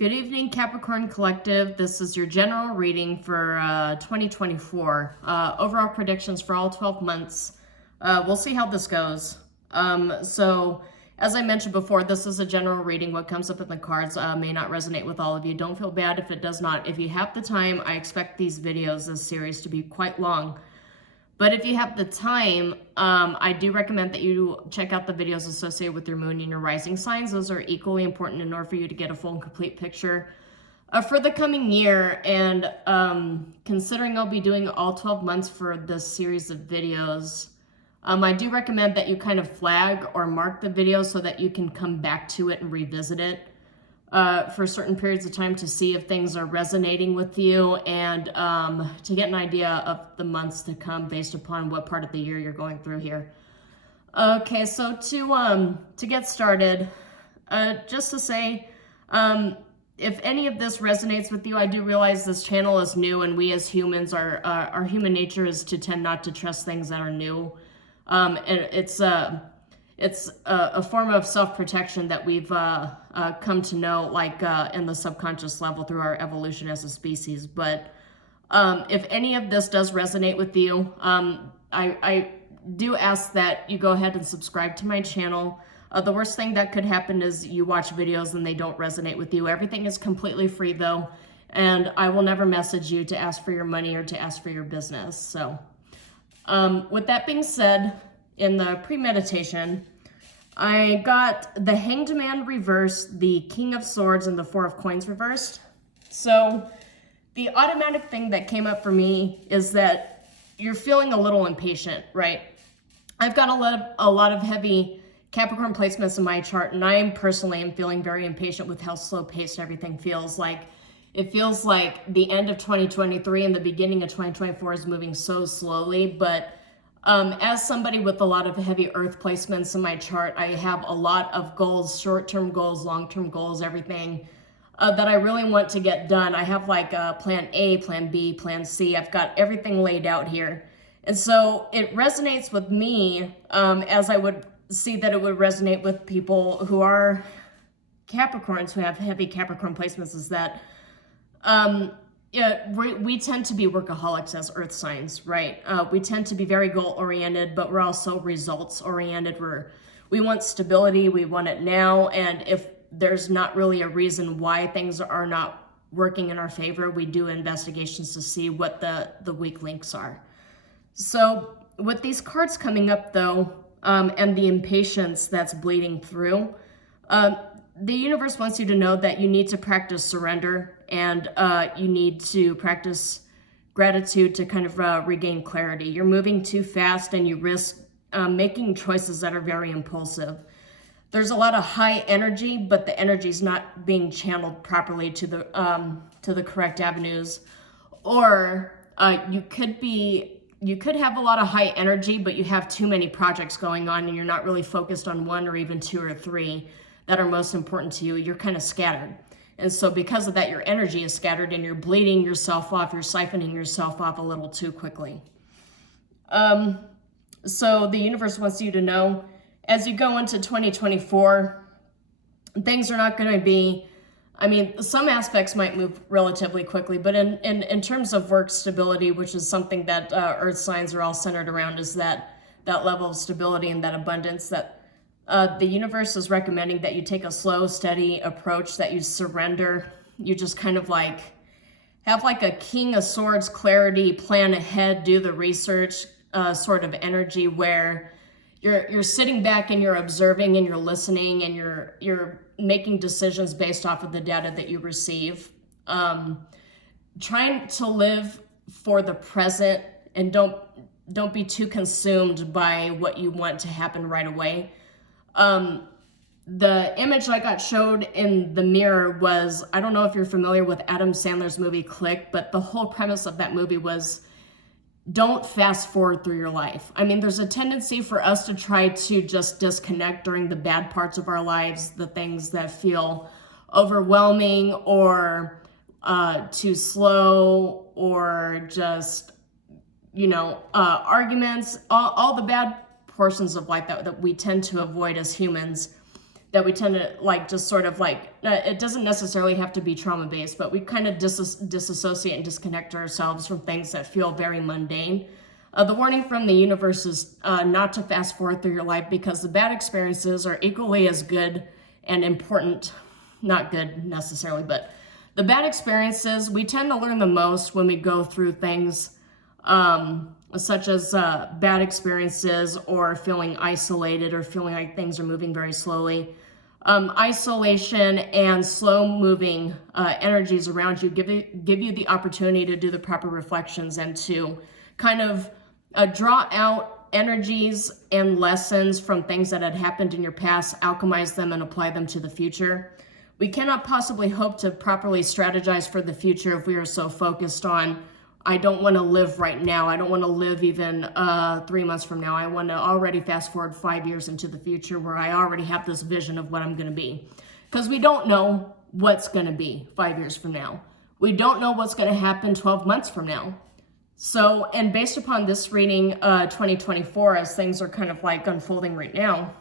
Good evening, Capricorn Collective. This is your general reading for 2024. Overall predictions for all 12 months. We'll see how this goes. So, as I mentioned before, this is a general reading. What comes up in the cards may not resonate with all of you. Don't feel bad if it does not. If you have the time, I expect these videos, this series, to be quite long. But if you have the time, I do recommend that you check out the videos associated with your moon and your rising signs. Those are equally important in order for you to get a full and complete picture for the coming year. And considering I'll be doing all 12 months for this series of videos, I do recommend that you kind of flag or mark the video so that you can come back to it and revisit it for certain periods of time to see if things are resonating with you and to get an idea of the months to come based upon what part of the year you're going through here. Okay, so to get started, just to say, if any of this resonates with you, I do realize this channel is new, and we as humans, our human nature is to tend not to trust things that are new. And it's a form of self-protection that we've come to know, like in the subconscious level through our evolution as a species. But if any of this does resonate with you, I do ask that you go ahead and subscribe to my channel. The worst thing that could happen is you watch videos and they don't resonate with you. Everything is completely free though, and I will never message you to ask for your money or to ask for your business. So with that being said, in the premeditation, I got the Hanged Man reversed, the King of Swords, and the Four of Coins reversed. So the automatic thing that came up for me is that you're feeling a little impatient, right? I've got a lot of heavy Capricorn placements in my chart, and I personally am feeling very impatient with how slow-paced everything feels. Like, it feels like the end of 2023 and the beginning of 2024 is moving so slowly, but as somebody with a lot of heavy earth placements in my chart, I have a lot of goals, short-term goals, long-term goals, everything that I really want to get done. I have like plan A, plan B, plan C. I've got everything laid out here. And so it resonates with me as I would see that it would resonate with people who are Capricorns, who have heavy Capricorn placements, is that we tend to be workaholics as earth signs, right? We tend to be very goal-oriented, but we're also results-oriented. We want stability, we want it now, and if there's not really a reason why things are not working in our favor, we do investigations to see what the weak links are. So with these cards coming up though, and the impatience that's bleeding through, the universe wants you to know that you need to practice surrender, and you need to practice gratitude to kind of regain clarity. You're moving too fast, and you risk making choices that are very impulsive. There's a lot of high energy, but the energy is not being channeled properly to the correct avenues. Or you could have a lot of high energy, but you have too many projects going on, and you're not really focused on one or even two or three that are most important to you. You're kind of scattered. And so because of that, your energy is scattered, and you're bleeding yourself off, you're siphoning yourself off a little too quickly. So the universe wants you to know, as you go into 2024, things are not going to be, I mean, some aspects might move relatively quickly, but in terms of work stability, which is something that earth signs are all centered around, is that level of stability and that abundance, that the universe is recommending that you take a slow, steady approach, that you surrender. You just kind of like have like a King of Swords clarity, plan ahead, do the research sort of energy, where you're sitting back and you're observing and you're listening and you're making decisions based off of the data that you receive. Trying to live for the present, and don't be too consumed by what you want to happen right away. The image I got showed in the mirror was, I don't know if you're familiar with Adam Sandler's movie Click, but the whole premise of that movie was, don't fast forward through your life. I mean, there's a tendency for us to try to just disconnect during the bad parts of our lives, the things that feel overwhelming or too slow, or just, arguments, all the bad portions of life that we tend to avoid as humans. that we tend to like just sort of like, it doesn't necessarily have to be trauma-based, but we kind of disassociate and disconnect ourselves from things that feel very mundane. The warning from the universe is not to fast forward through your life, because the bad experiences are equally as good and important. Not good necessarily, but the bad experiences, we tend to learn the most when we go through things such as bad experiences, or feeling isolated, or feeling like things are moving very slowly. Isolation and slow moving energies around you give you the opportunity to do the proper reflections and to kind of draw out energies and lessons from things that had happened in your past, alchemize them and apply them to the future. We cannot possibly hope to properly strategize for the future if we are so focused on, I don't want to live right now. I don't want to live even 3 months from now. I want to already fast forward 5 years into the future where I already have this vision of what I'm going to be. Because we don't know what's going to be 5 years from now. We don't know what's going to happen 12 months from now. So, and based upon this reading, 2024, as things are kind of like unfolding right now,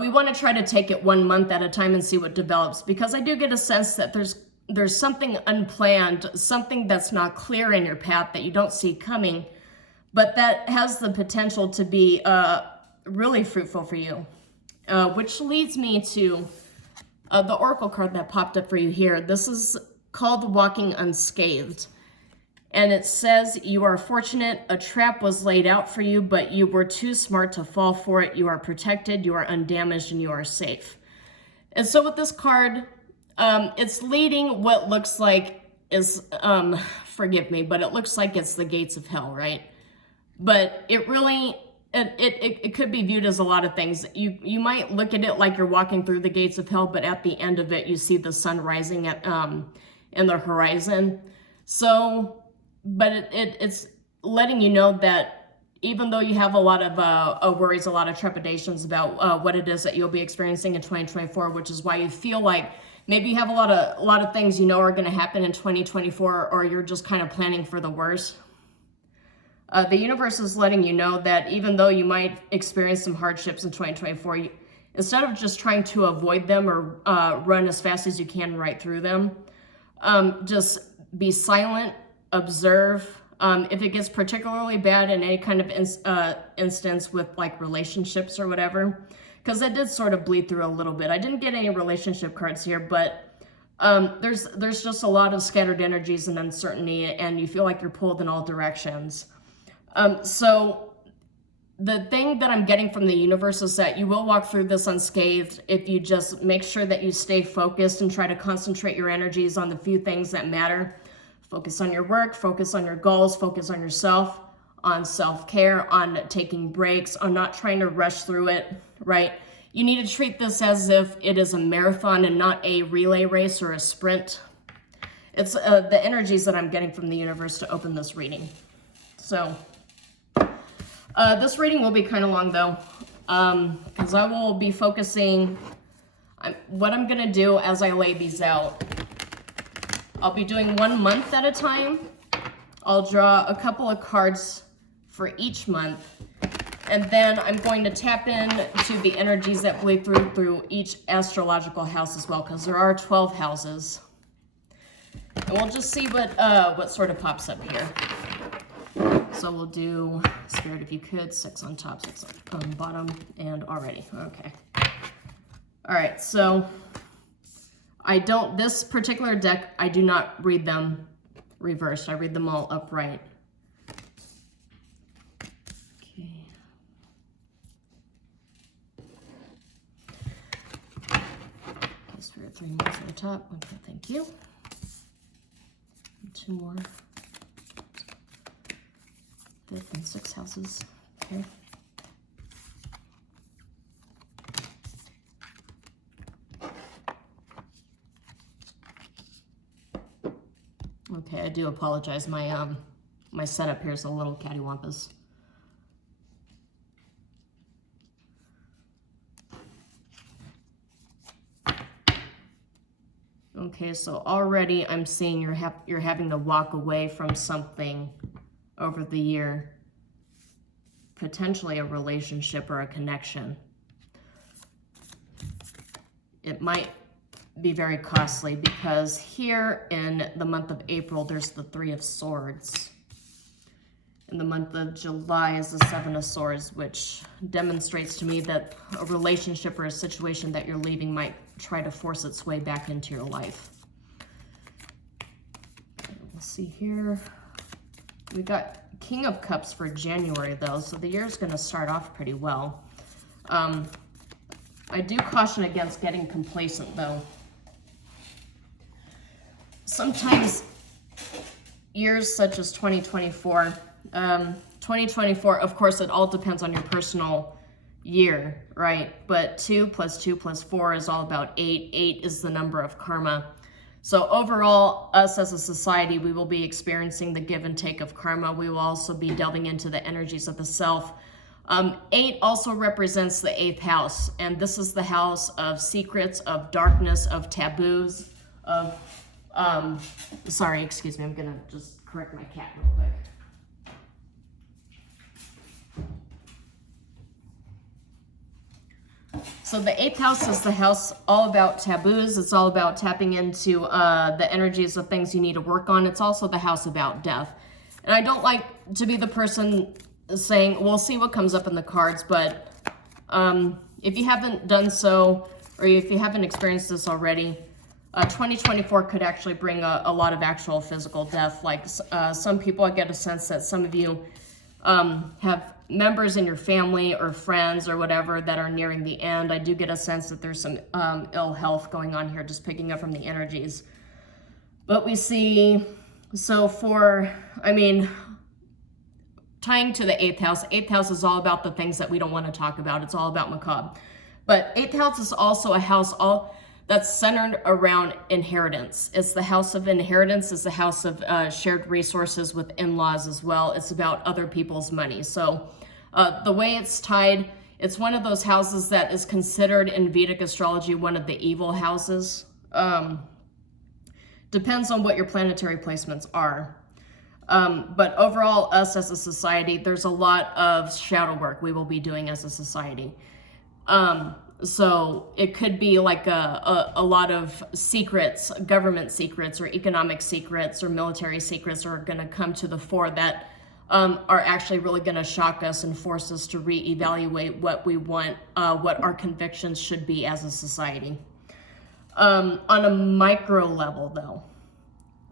we want to try to take it 1 month at a time and see what develops, because I do get a sense that there's something unplanned, something that's not clear in your path that you don't see coming, but that has the potential to be really fruitful for you. Which leads me to the Oracle card that popped up for you here. This is called Walking Unscathed. And it says, you are fortunate, a trap was laid out for you, but you were too smart to fall for it. You are protected, you are undamaged, and you are safe. And so with this card, it's leading what looks like is, forgive me, but it looks like it's the gates of hell, right? But it really, it could be viewed as a lot of things. You might look at it like you're walking through the gates of hell, but at the end of it, you see the sun rising at, in the horizon. So, but it's letting you know that even though you have a lot of worries, a lot of trepidations about what it is that you'll be experiencing in 2024, which is why you feel like maybe you have a lot of things you know are going to happen in 2024, or you're just kind of planning for the worst. The universe is letting you know that even though you might experience some hardships in 2024, instead of just trying to avoid them or run as fast as you can right through them, just be silent, observe. If it gets particularly bad in any kind of instance with like relationships or whatever, because that did sort of bleed through a little bit. I didn't get any relationship cards here, but there's just a lot of scattered energies and uncertainty, and you feel like you're pulled in all directions. So the thing that I'm getting from the universe is that you will walk through this unscathed if you just make sure that you stay focused and try to concentrate your energies on the few things that matter. Focus on your work, focus on your goals, focus on yourself, on self-care, on taking breaks, on not trying to rush through it, right? You need to treat this as if it is a marathon and not a relay race or a sprint. It's the energies that I'm getting from the universe to open this reading. So this reading will be kind of long though, because I will be focusing, what I'm going to do as I lay these out. I'll be doing 1 month at a time. I'll draw a couple of cards for each month. And then I'm going to tap into the energies that bleed through each astrological house as well, because there are 12 houses. And we'll just see what sort of pops up here. So we'll do Spirit if you could, 6 on top, 6 on the bottom, and already. Okay. All right, so this particular deck, I do not read them reversed. I read them all upright. Okay. Spirit 3 more at the top. Okay, thank you. And 2 more. 5th and 6th houses. Okay. Okay, I do apologize. My setup here is a little cattywampus. Okay, so already I'm seeing you're having to walk away from something over the year, potentially a relationship or a connection. it might be very costly, because here in the month of April, there's the Three of Swords. In the month of July is the Seven of Swords, which demonstrates to me that a relationship or a situation that you're leaving might try to force its way back into your life. Let's see here. We got King of Cups for January, though, so the year is going to start off pretty well. I do caution against getting complacent, though. Sometimes years such as 2024, 2024, of course, it all depends on your personal year, right? But 2 + 2 + 4 is all about 8. 8 is the number of karma. So overall, us as a society, we will be experiencing the give and take of karma. We will also be delving into the energies of the self. 8 also represents the 8th house, and this is the house of secrets, of darkness, of taboos, of, sorry, excuse me, I'm gonna just correct my cat real quick. So the 8th house is the house all about taboos. It's all about tapping into the energies of things you need to work on. It's also the house about death. And I don't like to be the person saying, we'll see what comes up in the cards, but if you haven't done so, or if you haven't experienced this already, 2024 could actually bring a lot of actual physical death. Like some people, I get a sense that some of you have members in your family or friends or whatever that are nearing the end. I do get a sense that there's some ill health going on here, just picking up from the energies. But we see, so for, I mean, tying to the 8th house, 8th house is all about the things that we don't want to talk about. It's all about macabre. But 8th house is also a house that's centered around inheritance. It's the house of inheritance. It's the house of shared resources with in-laws as well. It's about other people's money. So the way it's tied, it's one of those houses that is considered in Vedic astrology one of the evil houses. Depends on what your planetary placements are. But overall, us as a society, there's a lot of shadow work we will be doing as a society. So it could be like a lot of secrets, government secrets or economic secrets or military secrets are going to come to the fore that are actually really going to shock us and force us to reevaluate what we want, what our convictions should be as a society. On a micro level, though,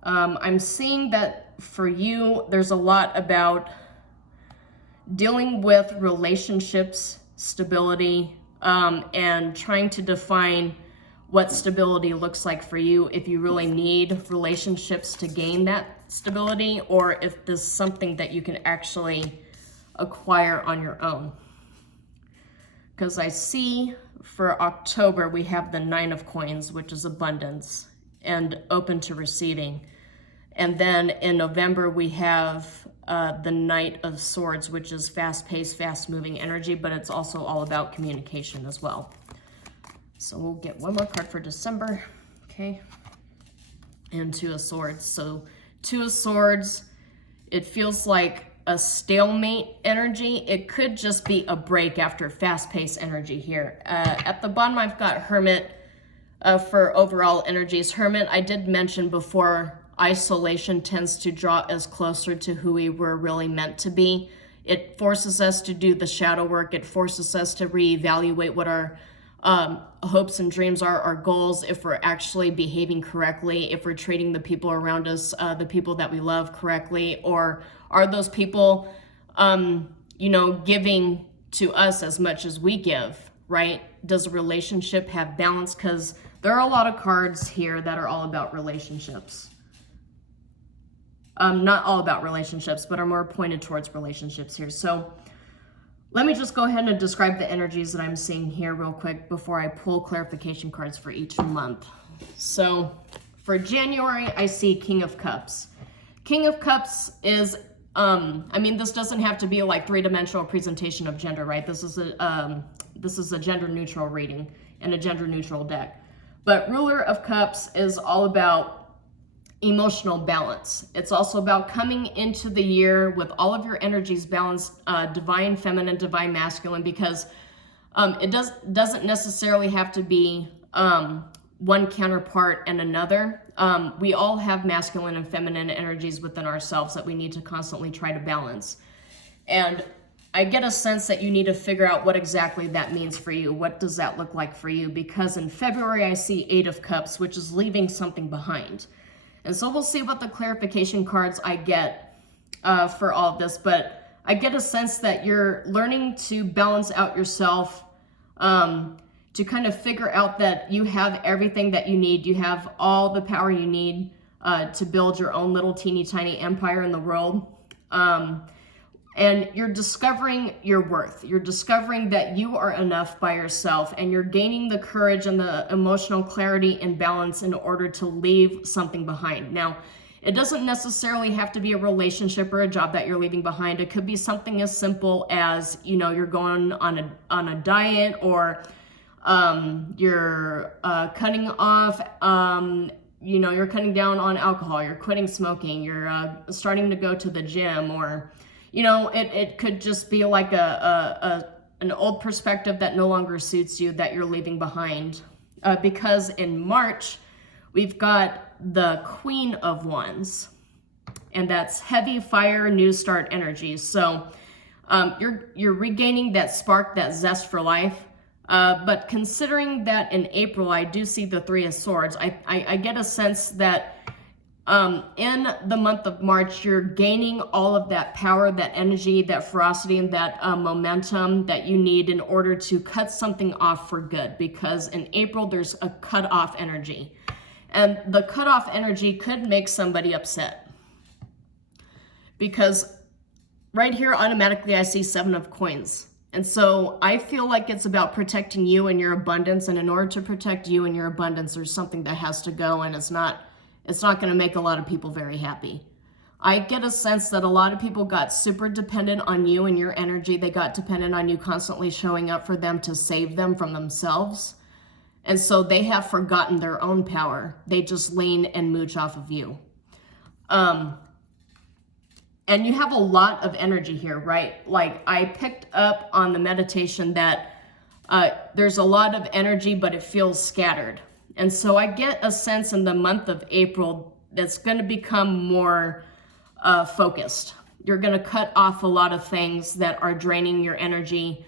I'm seeing that for you, there's a lot about dealing with relationships, stability, and trying to define what stability looks like for you, if you really need relationships to gain that stability, or if this is something that you can actually acquire on your own. Because I see for October, we have the 9 of Coins, which is abundance and open to receiving. And then in November, we have the Knight of Swords, which is fast-paced, fast-moving energy, but it's also all about communication as well. So we'll get one more card for December, okay? And 2 of Swords. So 2 of Swords, it feels like a stalemate energy. It could just be a break after fast-paced energy here. At the bottom, I've got Hermit for overall energies. Hermit, I did mention before, isolation tends to draw us closer to who we were really meant to be. It forces us to do the shadow work. It forces us to reevaluate what our hopes and dreams are, our goals, if we're actually behaving correctly, if we're treating the people around us, the people that we love correctly, or are those people, giving to us as much as we give, right? Does a relationship have balance? Because there are a lot of cards here that are all about relationships. Not all about relationships, but are more pointed towards relationships here. So let me just go ahead and describe the energies that I'm seeing here real quick before I pull clarification cards for each month. So for January, I see King of Cups. King of Cups is, this doesn't have to be like three-dimensional presentation of gender, right? This is a gender-neutral reading and a gender-neutral deck. But Ruler of Cups is all about emotional balance. It's also about coming into the year with all of your energies balanced, divine feminine, divine masculine, because it doesn't necessarily have to be one counterpart and another. We all have masculine and feminine energies within ourselves that we need to constantly try to balance. And I get a sense that you need to figure out what exactly that means for you. What does that look like for you? Because in February, I see 8 of Cups, which is leaving something behind. And so we'll see what the clarification cards I get for all of this. But I get a sense that you're learning to balance out yourself, to kind of figure out that you have everything that you need. You have all the power you need to build your own little teeny tiny empire in the world. And you're discovering your worth. You're discovering that you are enough by yourself, and you're gaining the courage and the emotional clarity and balance in order to leave something behind. Now, it doesn't necessarily have to be a relationship or a job that you're leaving behind. It could be something as simple as, you know, you're going on a diet, or you're cutting off, you know, you're cutting down on alcohol, you're quitting smoking, you're starting to go to the gym, or, you know, it could just be like an old perspective that no longer suits you that you're leaving behind. Because in March, we've got the Queen of Wands, and that's heavy fire, new start energy. So you're regaining that spark, that zest for life. But considering that in April, I do see the 3 of Swords, I get a sense that in the month of March, you're gaining all of that power, that energy, that ferocity, and that momentum that you need in order to cut something off for good. Because in April, there's a cut-off energy. And the cut-off energy could make somebody upset. Because right here, automatically, I see 7 of Coins. And so I feel like it's about protecting you and your abundance. And in order to protect you and your abundance, there's something that has to go, and it's not going to make a lot of people very happy. I get a sense that a lot of people got super dependent on you and your energy. They got dependent on you constantly showing up for them to save them from themselves. And so they have forgotten their own power. They just lean and mooch off of you. And you have a lot of energy here, right? Like, I picked up on the meditation that there's a lot of energy, but it feels scattered. And so I get a sense in the month of April that's going to become more focused. You're going to cut off a lot of things that are draining your energy,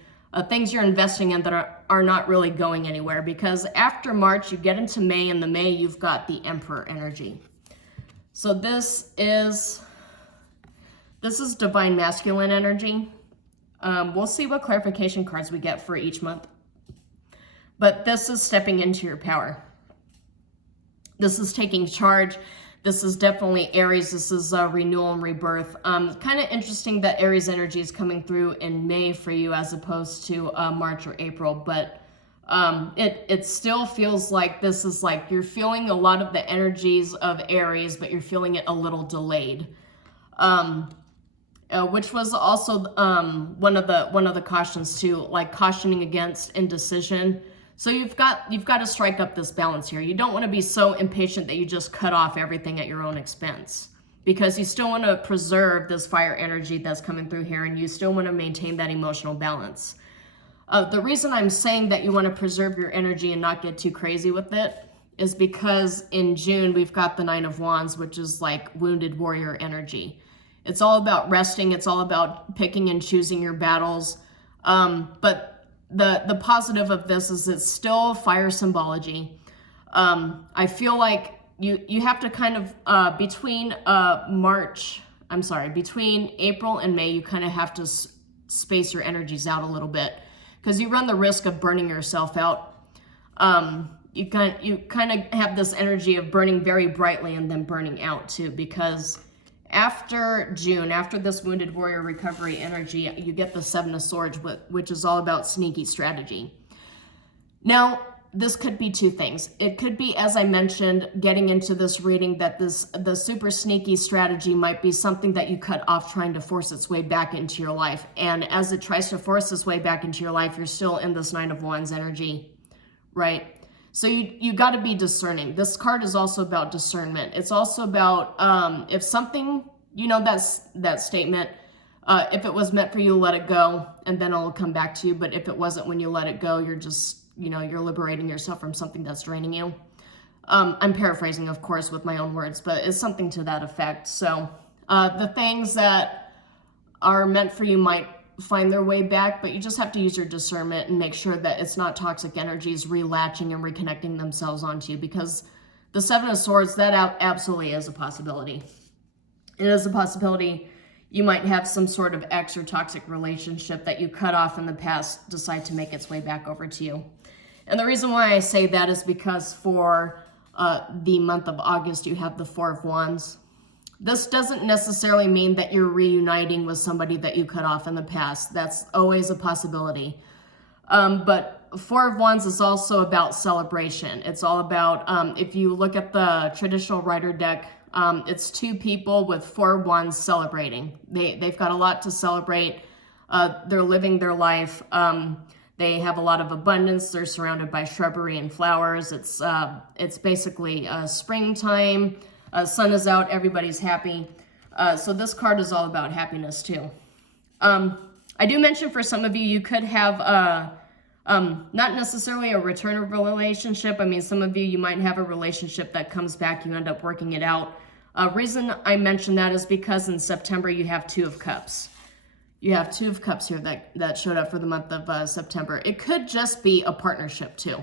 things you're investing in that are not really going anywhere. Because after March, you get into May, and the May, you've got the Emperor energy. So this is divine masculine energy. We'll see what clarification cards we get for each month. But this is stepping into your power. This is taking charge. This is definitely Aries. This is renewal and rebirth. Kind of interesting that Aries energy is coming through in May for you as opposed to March or April. But it still feels like this is like you're feeling a lot of the energies of Aries, but you're feeling it a little delayed. Which was also one of the cautions too, like cautioning against indecision. So you've got to strike up this balance here. You don't want to be so impatient that you just cut off everything at your own expense, because you still want to preserve this fire energy that's coming through here, and you still want to maintain that emotional balance. The reason I'm saying that you want to preserve your energy and not get too crazy with it is because in June, we've got the 9 of Wands, which is like wounded warrior energy. It's all about resting. It's all about picking and choosing your battles. But the positive of this is it's still fire symbology. I feel like you have to kind of, between April and May, you kind of have to space your energies out a little bit, because you run the risk of burning yourself out. You kind of have this energy of burning very brightly and then burning out too, because after June, after this wounded warrior recovery energy, you get the 7 of Swords, which is all about sneaky strategy. Now, this could be 2 things. It could be, as I mentioned, getting into this reading, that the super sneaky strategy might be something that you cut off trying to force its way back into your life. And as it tries to force its way back into your life, you're still in this 9 of Wands energy, right? So you got to be discerning. This card is also about discernment. It's also about if something, that statement, if it was meant for you, let it go, and then it'll come back to you. But if it wasn't when you let it go, you're just you know, you're liberating yourself from something that's draining you. I'm paraphrasing, of course, with my own words, but it's something to that effect. So the things that are meant for you might find their way back, but you just have to use your discernment and make sure that it's not toxic energies relatching and reconnecting themselves onto you, because the Seven of Swords, that absolutely is a possibility. It is a possibility you might have some sort of ex or toxic relationship that you cut off in the past decide to make its way back over to you. And the reason why I say that is because for the month of August, you have the Four of Wands. This doesn't necessarily mean that you're reuniting with somebody that you cut off in the past. That's always a possibility. But Four of Wands is also about celebration. It's all about, if you look at the traditional Rider deck, it's two people with Four of Wands celebrating. They've got a lot to celebrate. They're living their life. They have a lot of abundance. They're surrounded by shrubbery and flowers. It's basically springtime. Sun is out. Everybody's happy. So this card is all about happiness too. I do mention for some of you, you could have not necessarily a return of a relationship. I mean, some of you, you might have a relationship that comes back. You end up working it out. Reason I mention that is because in September, you have Two of Cups. You have Two of Cups here that showed up for the month of September. It could just be a partnership too.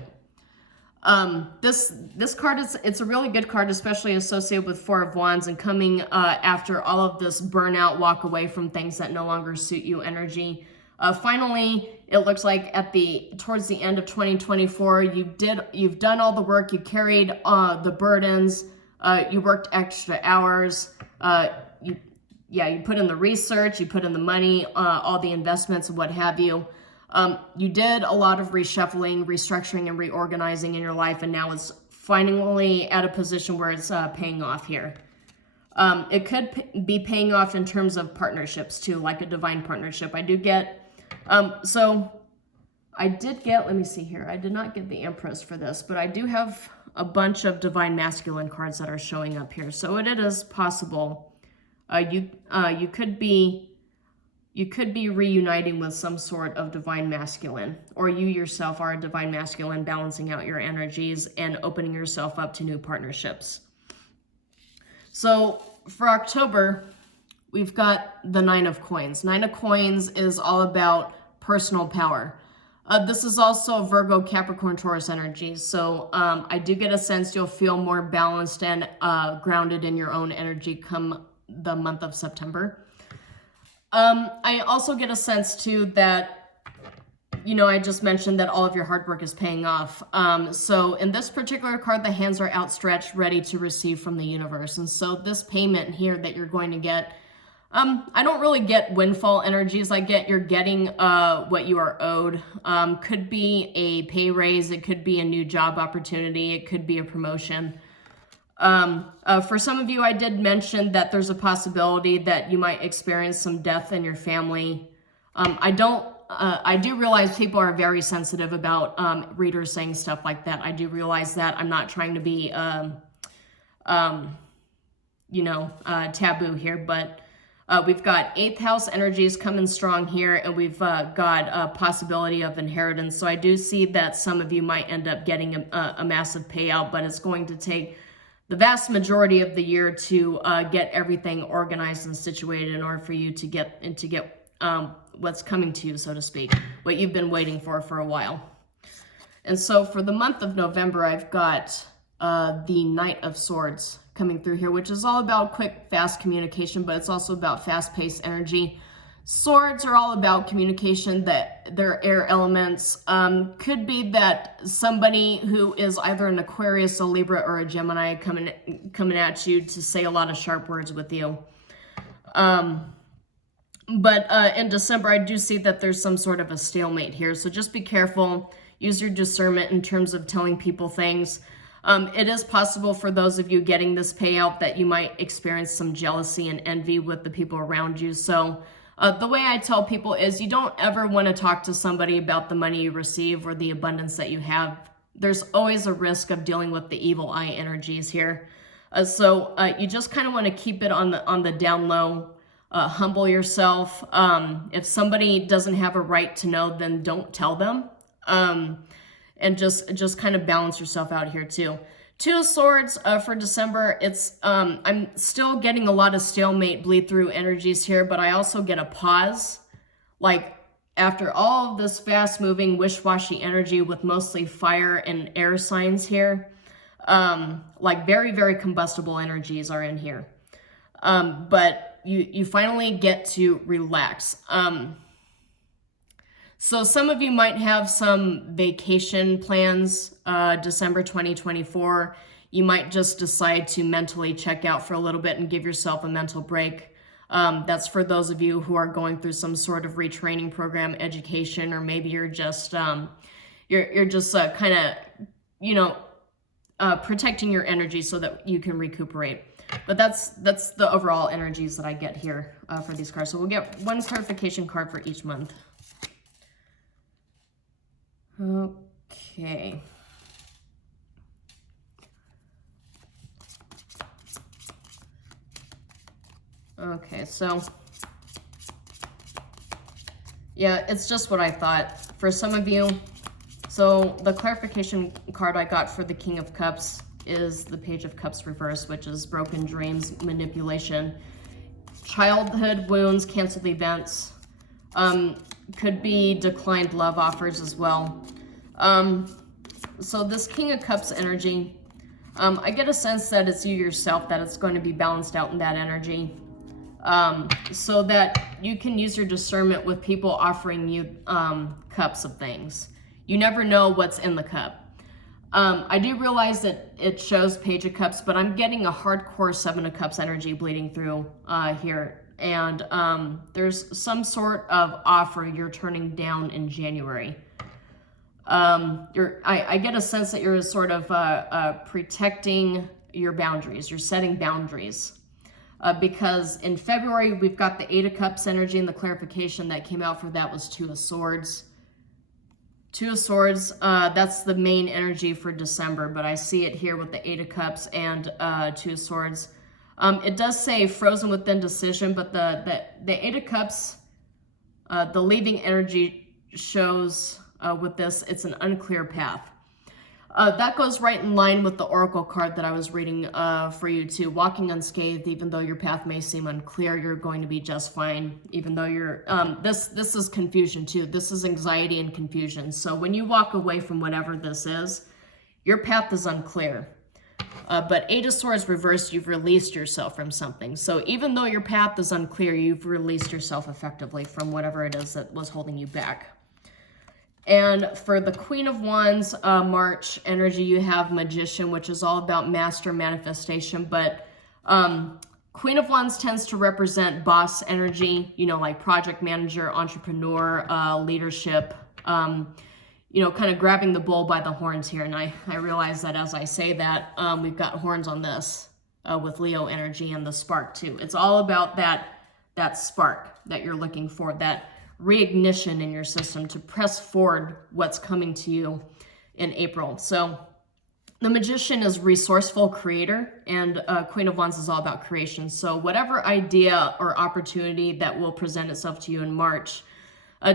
This card it's a really good card, especially associated with Four of Wands and coming after all of this burnout, walk away from things that no longer suit you energy. Finally, it looks like towards the end of 2024, you've done all the work, you carried the burdens, you worked extra hours, you put in the research, you put in the money, all the investments and what have you. You did a lot of reshuffling, restructuring, and reorganizing in your life, and now it's finally at a position where it's paying off here. It could be paying off in terms of partnerships too, like a divine partnership. I do get, let me see here. I did not get the Empress for this, but I do have a bunch of divine masculine cards that are showing up here. So it is possible you could be reuniting with some sort of divine masculine, or you yourself are a divine masculine, balancing out your energies and opening yourself up to new partnerships. So for October, we've got the Nine of Coins. Nine of Coins is all about personal power. This is also Virgo, Capricorn, Taurus energies. So I do get a sense you'll feel more balanced and grounded in your own energy come the month of September. I also get a sense too that, I just mentioned that all of your hard work is paying off. So in this particular card, the hands are outstretched, ready to receive from the universe. And so this payment here that you're going to get, I don't really get windfall energies. I get you're getting what you are owed. Could be a pay raise. It could be a new job opportunity. It could be a promotion. For some of you, I did mention that there's a possibility that you might experience some death in your family. I do realize people are very sensitive about readers saying stuff like that. I do realize that. I'm not trying to be, taboo here, but we've got 8th house energies coming strong here, and we've got a possibility of inheritance. So I do see that some of you might end up getting a massive payout, but it's going to take the vast majority of the year to get everything organized and situated in order for you to get what's coming to you, so to speak, what you've been waiting for a while. And so for the month of November, I've got the Knight of Swords coming through here, which is all about quick, fast communication, but it's also about fast-paced energy. Swords are all about communication, that they're air elements. Could be that somebody who is either an Aquarius, a Libra, or a Gemini coming at you to say a lot of sharp words with you. But in December, I do see that there's some sort of a stalemate here. So just be careful. Use your discernment in terms of telling people things. It is possible for those of you getting this payout that you might experience some jealousy and envy with the people around you. So the way I tell people is you don't ever want to talk to somebody about the money you receive or the abundance that you have. There's always a risk of dealing with the evil eye energies here. So you just kind of want to keep it on the down low. Humble yourself. If somebody doesn't have a right to know, then don't tell them. and just kind of balance yourself out here too. Two of Swords for December, it's I'm still getting a lot of stalemate bleed through energies here, but I also get a pause. Like after all of this fast moving wish-washy energy with mostly fire and air signs here, like very, very combustible energies are in here. But you finally get to relax. So some of you might have some vacation plans, December 2024. You might just decide to mentally check out for a little bit and give yourself a mental break. That's for those of you who are going through some sort of retraining program, education, or maybe you're just you're just kind of, you know, protecting your energy so that you can recuperate. But that's the overall energies that I get here for these cards. So we'll get one clarification card for each month. Okay. Okay, so yeah, it's just what I thought. For some of you, so the clarification card I got for the King of Cups is the Page of Cups reversed, which is broken dreams, manipulation, childhood wounds, canceled events, could be declined love offers as well. So this King of Cups energy, I get a sense that it's you yourself, that it's going to be balanced out in that energy, so that you can use your discernment with people offering you cups of things. You never know what's in the cup. I do realize that it shows Page of Cups, but I'm getting a hardcore Seven of Cups energy bleeding through here. And there's some sort of offer you're turning down in January. I get a sense that you're sort of protecting your boundaries. You're setting boundaries. Because in February, we've got the Eight of Cups energy, and the clarification that came out for that was Two of Swords. Two of Swords, that's the main energy for December, but I see it here with the Eight of Cups and Two of Swords. It does say frozen within decision, but the Eight of Cups, the leaving energy shows with this, it's an unclear path. That goes right in line with the Oracle card that I was reading for you too. Walking unscathed, even though your path may seem unclear, you're going to be just fine. Even though you're, this is confusion too. This is anxiety and confusion. So when you walk away from whatever this is, your path is unclear. But Eight of Swords reversed, you've released yourself from something. So even though your path is unclear, you've released yourself effectively from whatever it is that was holding you back. And for the Queen of Wands, March energy, you have Magician, which is all about master manifestation. But Queen of Wands tends to represent boss energy, you know, like project manager, entrepreneur, leadership, you know, kind of grabbing the bull by the horns here. And I realize that as I say that, we've got horns on this with Leo energy and the spark too. It's all about that spark that you're looking for, that reignition in your system to press forward what's coming to you in April. So the Magician is resourceful creator, and Queen of Wands is all about creation. So whatever idea or opportunity that will present itself to you in March,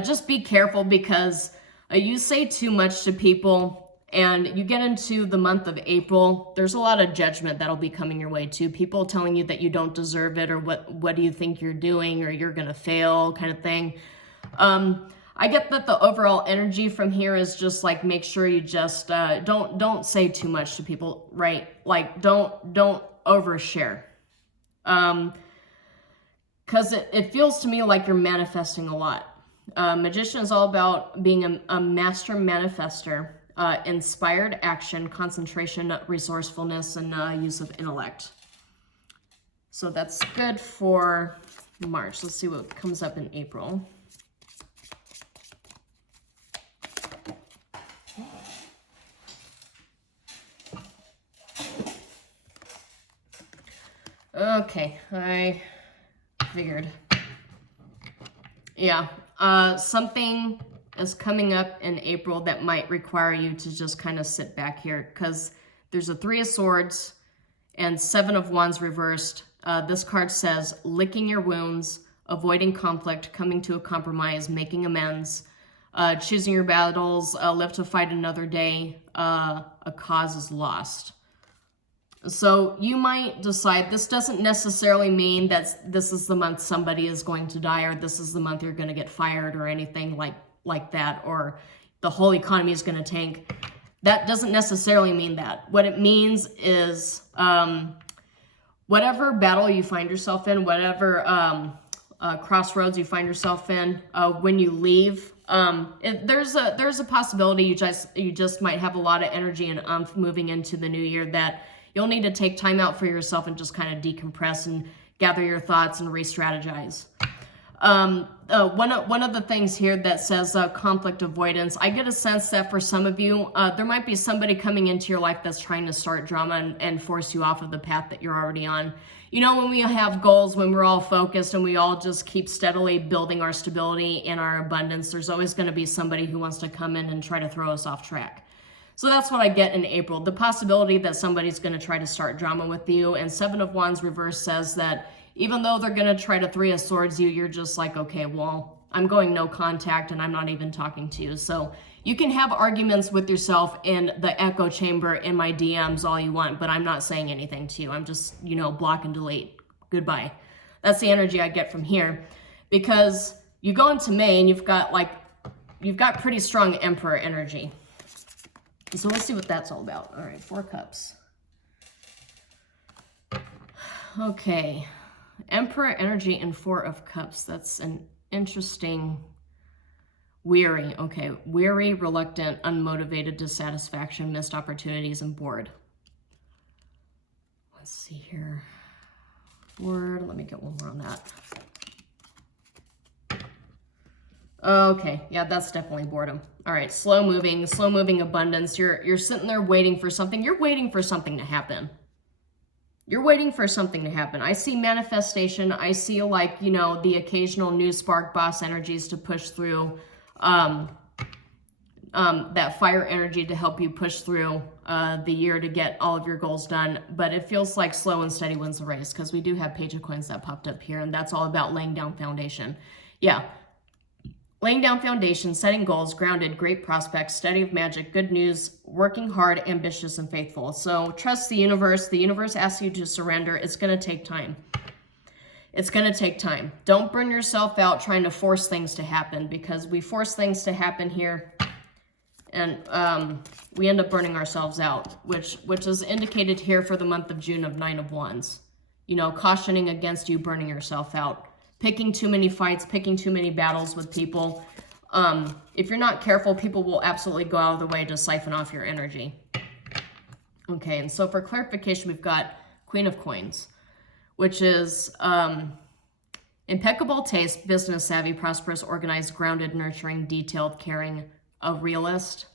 just be careful, because you say too much to people and you get into the month of April, there's a lot of judgment that'll be coming your way too. People telling you that you don't deserve it, or what do you think you're doing, or you're gonna fail kind of thing. I get that the overall energy from here is just like, make sure you just don't say too much to people, right? Like don't overshare. Because it feels to me like you're manifesting a lot. Magician is all about being a master manifester, inspired action, concentration, resourcefulness, and use of intellect. So that's good for March. Let's see what comes up in April. Okay, I figured. Yeah, something is coming up in April that might require you to just kind of sit back here, because there's a Three of Swords and Seven of Wands reversed. This card says licking your wounds, avoiding conflict, coming to a compromise, making amends. choosing your battles, live to fight another day, a cause is lost. So you might decide this doesn't necessarily mean that this is the month somebody is going to die, or this is the month you're going to get fired, or anything like that, or the whole economy is going to tank. That doesn't necessarily mean that. What it means is whatever battle you find yourself in, whatever crossroads you find yourself in, when you leave, there's a possibility you just might have a lot of energy and umph moving into the new year that you'll need to take time out for yourself and just kind of decompress and gather your thoughts and re-strategize. One of the things here that says conflict avoidance, I get a sense that for some of you, there might be somebody coming into your life that's trying to start drama and force you off of the path that you're already on. You know, when we have goals, when we're all focused and we all just keep steadily building our stability and our abundance, there's always going to be somebody who wants to come in and try to throw us off track. So that's what I get in April. The possibility that somebody's going to try to start drama with you. And Seven of Wands reverse says that even though they're going to try to Three of Swords you, you're just like, okay, well, I'm going no contact and I'm not even talking to you. So you can have arguments with yourself in the echo chamber in my DMs all you want, but I'm not saying anything to you. I'm just, you know, block and delete. Goodbye. That's the energy I get from here, because you go into May and you've got pretty strong Emperor energy. So let's see what that's all about. All right, 4 cups. Okay, Emperor energy and 4 of cups. That's an interesting weary. Okay, weary, reluctant, unmotivated, dissatisfaction, missed opportunities, and bored. Let's see here. Bored. Let me get one more on that. Okay, yeah, that's definitely boredom. All right, slow moving abundance. You're sitting there waiting for something. You're waiting for something to happen. You're waiting for something to happen. I see manifestation. I see, like, you know, the occasional new spark boss energies to push through, that fire energy to help you push through the year to get all of your goals done. But it feels like slow and steady wins the race, because we do have Page of Coins that popped up here, and that's all about laying down foundation. Yeah. Laying down foundation, setting goals, grounded, great prospects, study of magic, good news, working hard, ambitious, and faithful. So trust the universe. The universe asks you to surrender. It's going to take time. It's going to take time. Don't burn yourself out trying to force things to happen, because we force things to happen here and we end up burning ourselves out, which is indicated here for the month of June of 9 of Wands. You know, cautioning against you burning yourself out. Picking too many fights, picking too many battles with people. If you're not careful, people will absolutely go out of the way to siphon off your energy. Okay, and so for clarification, we've got Queen of Coins, which is impeccable taste, business savvy, prosperous, organized, grounded, nurturing, detailed, caring, a realist.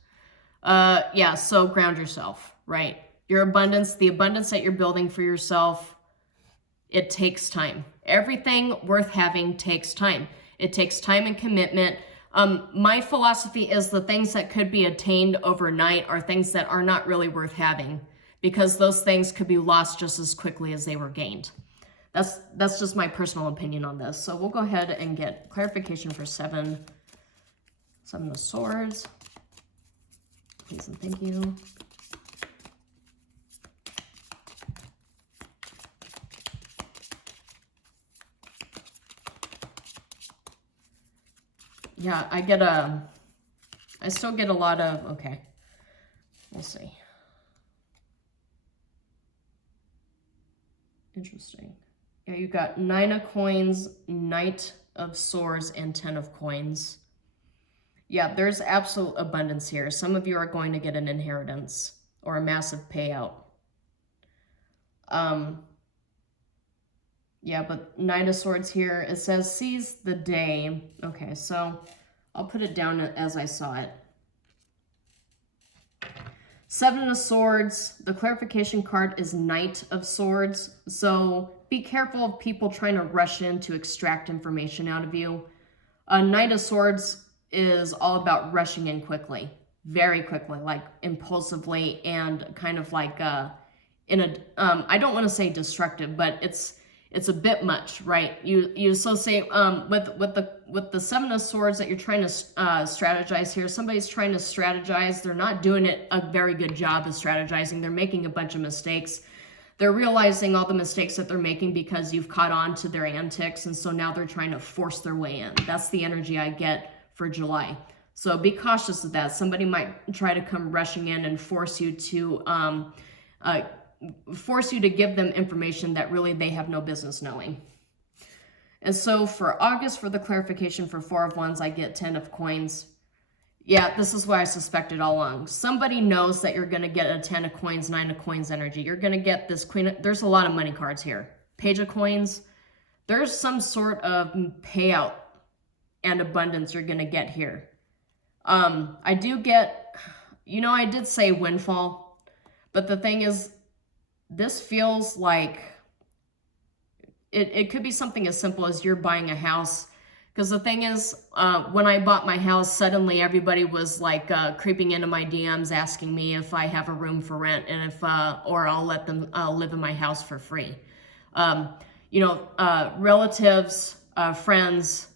Yeah, so ground yourself, right? Your abundance, the abundance that you're building for yourself, it takes time. Everything worth having takes time. It takes time and commitment. My philosophy is the things that could be attained overnight are things that are not really worth having, because those things could be lost just as quickly as they were gained. That's just my personal opinion on this. So we'll go ahead and get clarification for Seven of Swords. Please and thank you. Yeah, I still get a lot of, okay, we'll see. Interesting. Yeah, you got 9 of Coins, Knight of Swords, and 10 of Coins. Yeah, there's absolute abundance here. Some of you are going to get an inheritance or a massive payout. Yeah, but Knight of Swords here, it says seize the day. Okay, so I'll put it down as I saw it. 7 of Swords, the clarification card is Knight of Swords. So be careful of people trying to rush in to extract information out of you. Knight of Swords is all about rushing in quickly, very quickly, like impulsively, and kind of like in a, I don't want to say destructive, but it's a bit much, right? You associate with the Seven of Swords that you're trying to strategize here. Somebody's trying to strategize. They're not doing a very good job of strategizing. They're making a bunch of mistakes. They're realizing all the mistakes that they're making because you've caught on to their antics, and so now they're trying to force their way in. That's the energy I get for July. So be cautious of that. Somebody might try to come rushing in and force you to give them information that really they have no business knowing. And so for August, for the clarification for Four of Wands, I get 10 of Coins. Yeah, this is what I suspected all along. Somebody knows that you're going to get a 10 of Coins, 9 of Coins energy. You're going to get this Queen. There's a lot of money cards here. Page of Coins. There's some sort of payout and abundance you're going to get here. I do get, I did say windfall, but the thing is, this feels like it could be something as simple as you're buying a house. Because the thing is, when I bought my house, suddenly everybody was like creeping into my DMs asking me if I have a room for rent and or I'll let them live in my house for free. Relatives, friends,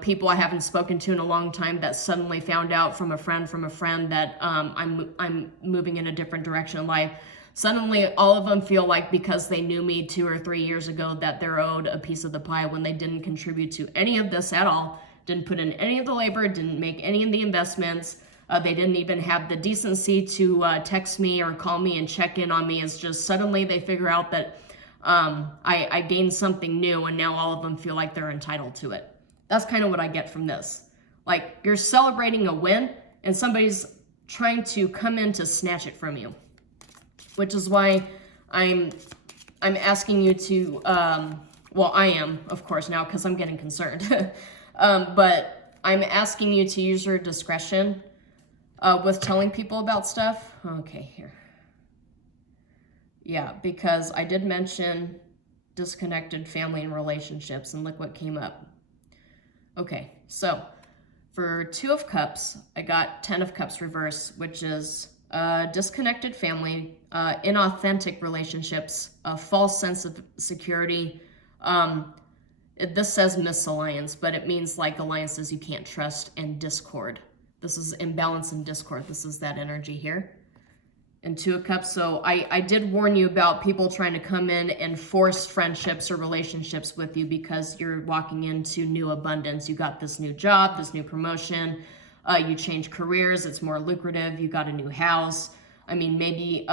people I haven't spoken to in a long time that suddenly found out from a friend that I'm moving in a different direction in life. Suddenly, all of them feel like because they knew me 2 or 3 years ago that they're owed a piece of the pie when they didn't contribute to any of this at all, didn't put in any of the labor, didn't make any of the investments. They didn't even have the decency to text me or call me and check in on me. It's just suddenly they figure out that I gained something new, and now all of them feel like they're entitled to it. That's kind of what I get from this. Like, you're celebrating a win, and somebody's trying to come in to snatch it from you. Which is why I'm asking you to, I am, of course, now because I'm getting concerned. But I'm asking you to use your discretion with telling people about stuff. Okay, here. Yeah, because I did mention disconnected family and relationships, and look what came up. Okay, so for 2 of Cups, I got 10 of Cups reverse, which is disconnected family, inauthentic relationships, a false sense of security. This says misalliance, but it means like alliances you can't trust, and discord. This is imbalance and discord. This is that energy here. And 2 of Cups. So I did warn you about people trying to come in and force friendships or relationships with you because you're walking into new abundance. You got this new job, this new promotion. You change careers, it's more lucrative, you got a new house. I mean, maybe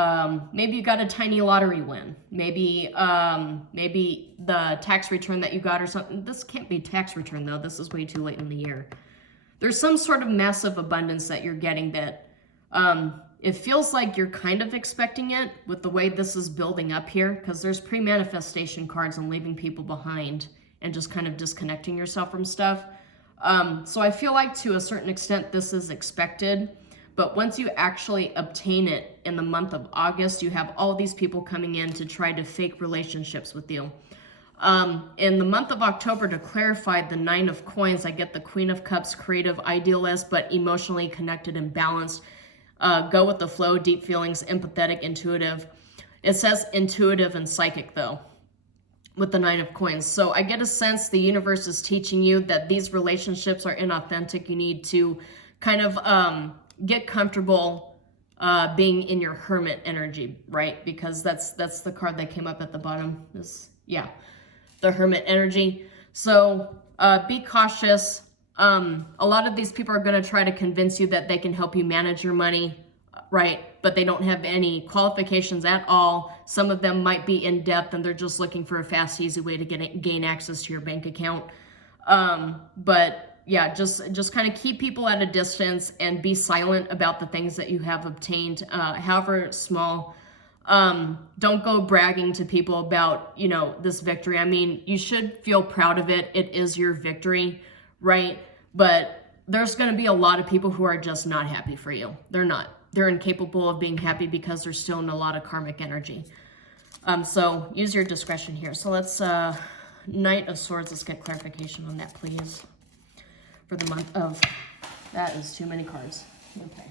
you got a tiny lottery win. Maybe the tax return that you got or something. This can't be tax return though, this is way too late in the year. There's some sort of massive abundance that you're getting that it feels like you're kind of expecting it with the way this is building up here, because there's pre-manifestation cards and leaving people behind and just kind of disconnecting yourself from stuff. So I feel like to a certain extent this is expected, but once you actually obtain it in the month of August, you have all these people coming in to try to fake relationships with you. In the month of October, to clarify the 9 of Coins, I get the Queen of Cups, creative, idealist, but emotionally connected and balanced. Go with the flow, deep feelings, empathetic, intuitive. It says intuitive and psychic though, with the 9 of Coins. So I get a sense the universe is teaching you that these relationships are inauthentic. You need to kind of get comfortable being in your hermit energy, right? Because that's the card that came up at the bottom. The hermit energy. So be cautious. A lot of these people are going to try to convince you that they can help you manage your money, right? But they don't have any qualifications at all. Some of them might be in depth and they're just looking for a fast, easy way to gain access to your bank account. But yeah, just kind of keep people at a distance and be silent about the things that you have obtained, however small. Don't go bragging to people about, this victory. I mean, you should feel proud of it. It is your victory, right? But there's going to be a lot of people who are just not happy for you. They're not. They're incapable of being happy because they're still in a lot of karmic energy. So use your discretion here. So let's, Knight of Swords, let's get clarification on that, please. For the month of, that is too many cards. Okay.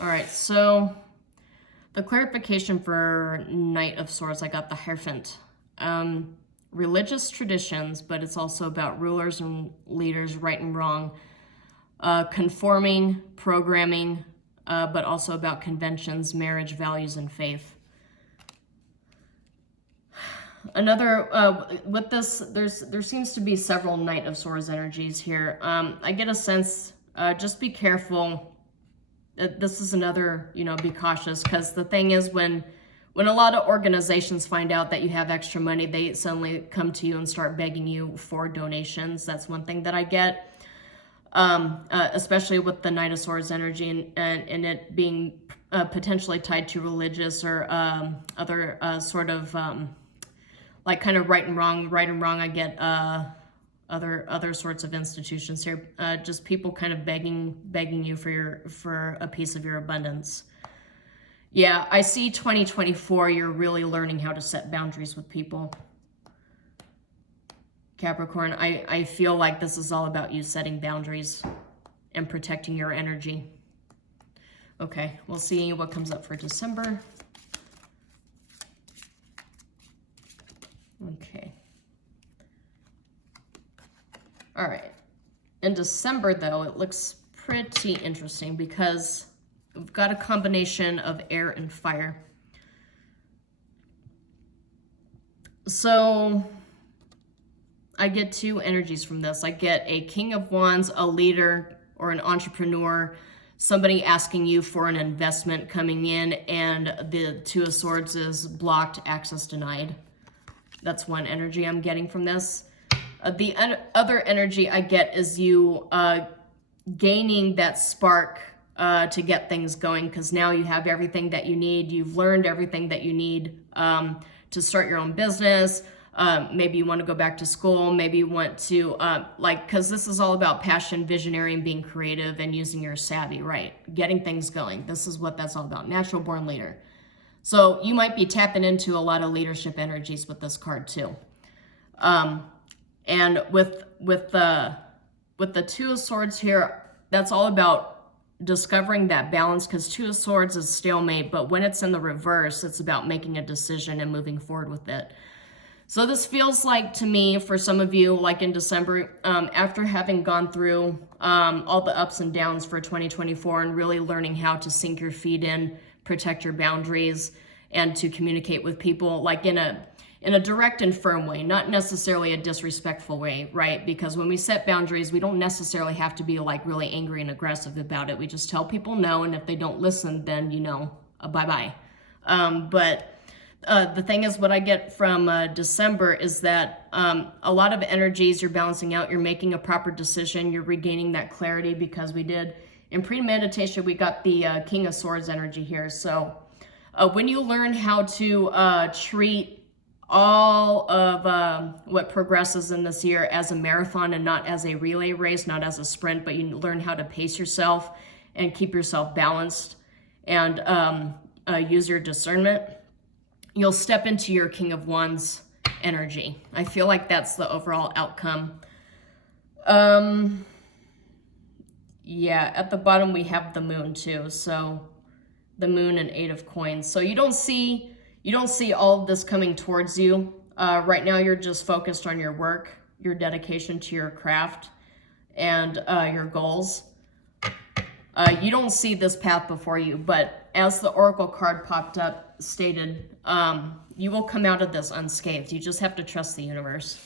All right, so the clarification for Knight of Swords, I got the Hierophant. Religious traditions, but it's also about rulers and leaders, right and wrong. Conforming, programming, but also about conventions, marriage, values, and faith. Another, with this, there seems to be several Knight of Swords energies here. I get a sense, just be careful. This is another, you know, be cautious, because the thing is, when a lot of organizations find out that you have extra money, they suddenly come to you and start begging you for donations. That's one thing that I get, especially with the Knight of Swords energy and it being potentially tied to religious or other sort of like kind of right and wrong. I get other sorts of institutions here, just people kind of begging you for a piece of your abundance. Yeah, I see 2024, you're really learning how to set boundaries with people. Capricorn, I feel like this is all about you setting boundaries and protecting your energy. Okay, we'll see what comes up for December. Okay. All right. In December, though, it looks pretty interesting because we've got a combination of air and fire. So I get two energies from this. I get a King of Wands, a leader or an entrepreneur, somebody asking you for an investment coming in, and the Two of Swords is blocked, access denied. That's one energy I'm getting from this. The other energy I get is you gaining that spark to get things going, because now you have everything that you need. You've learned everything that you need to start your own business. Maybe you want to go back to school. Maybe you want to, because this is all about passion, visionary, and being creative and using your savvy, right? Getting things going. This is what that's all about. Natural born leader. So you might be tapping into a lot of leadership energies with this card too. And with the Two of Swords here, that's all about discovering that balance, because Two of Swords is stalemate, but when it's in the reverse, it's about making a decision and moving forward with it. So this feels like, to me, for some of you, like in December, after having gone through all the ups and downs for 2024 and really learning how to sink your feet in, protect your boundaries, and to communicate with people like in a direct and firm way, not necessarily a disrespectful way, right? Because when we set boundaries, we don't necessarily have to be like really angry and aggressive about it. We just tell people no, and if they don't listen, then, you know, bye-bye. But the thing is, what I get from December is that a lot of energies you're balancing out, you're making a proper decision, you're regaining that clarity, because we did, in premeditation, we got the King of Swords energy here. So when you learn how to treat all of what progresses in this year as a marathon and not as a relay race, not as a sprint, but you learn how to pace yourself and keep yourself balanced and use your discernment, you'll step into your King of Wands energy. I feel like that's the overall outcome. Yeah, at the bottom we have the Moon too. So the Moon and Eight of Coins. So you don't see all of this coming towards you. Right now you're just focused on your work, your dedication to your craft, and your goals. You don't see this path before you, but as the Oracle card popped up stated, you will come out of this unscathed. You just have to trust the universe.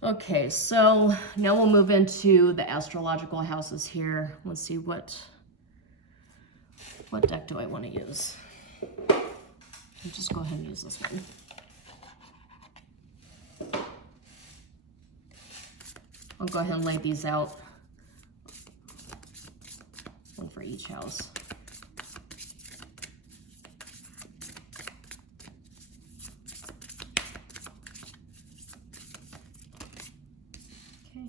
Okay, so now we'll move into the astrological houses here. Let's see, what deck do I want to use? I'll just go ahead and use this one. I'll go ahead and lay these out. One for each house. Okay.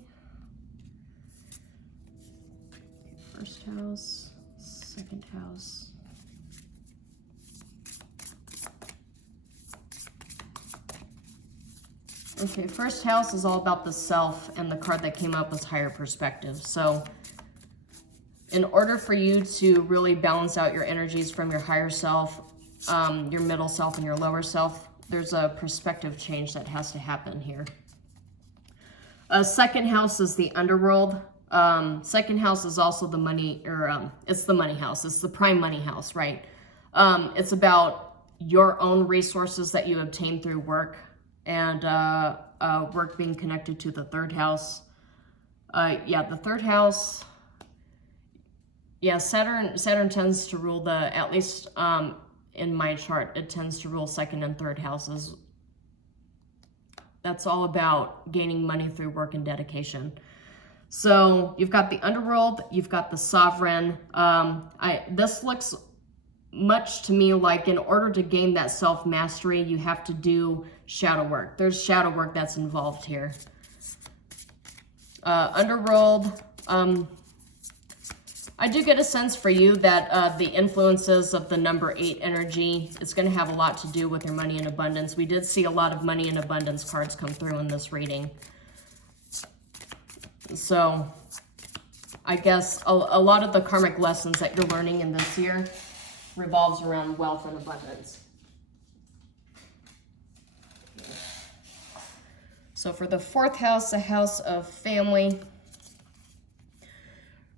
First house, second house. Okay, first house is all about the self, and the card that came up was higher perspective. So in order for you to really balance out your energies from your higher self, your middle self, and your lower self, there's a perspective change that has to happen here. Second house is the underworld. Second house is also the money, or it's the money house. It's the prime money house, right? It's about your own resources that you obtain through work, and work being connected to the third house. Yeah, the third house. Yeah, Saturn tends to rule the, at least in my chart, it tends to rule second and third houses. That's all about gaining money through work and dedication. So you've got the underworld, you've got the sovereign. This looks much to me like in order to gain that self-mastery, you have to do shadow work. There's shadow work that's involved here. Underworld, I do get a sense for you that the influences of the number 8 energy is going to have a lot to do with your money and abundance. We did see a lot of money and abundance cards come through in this reading. So I guess a lot of the karmic lessons that you're learning in this year revolves around wealth and abundance. So for the fourth house, the house of family.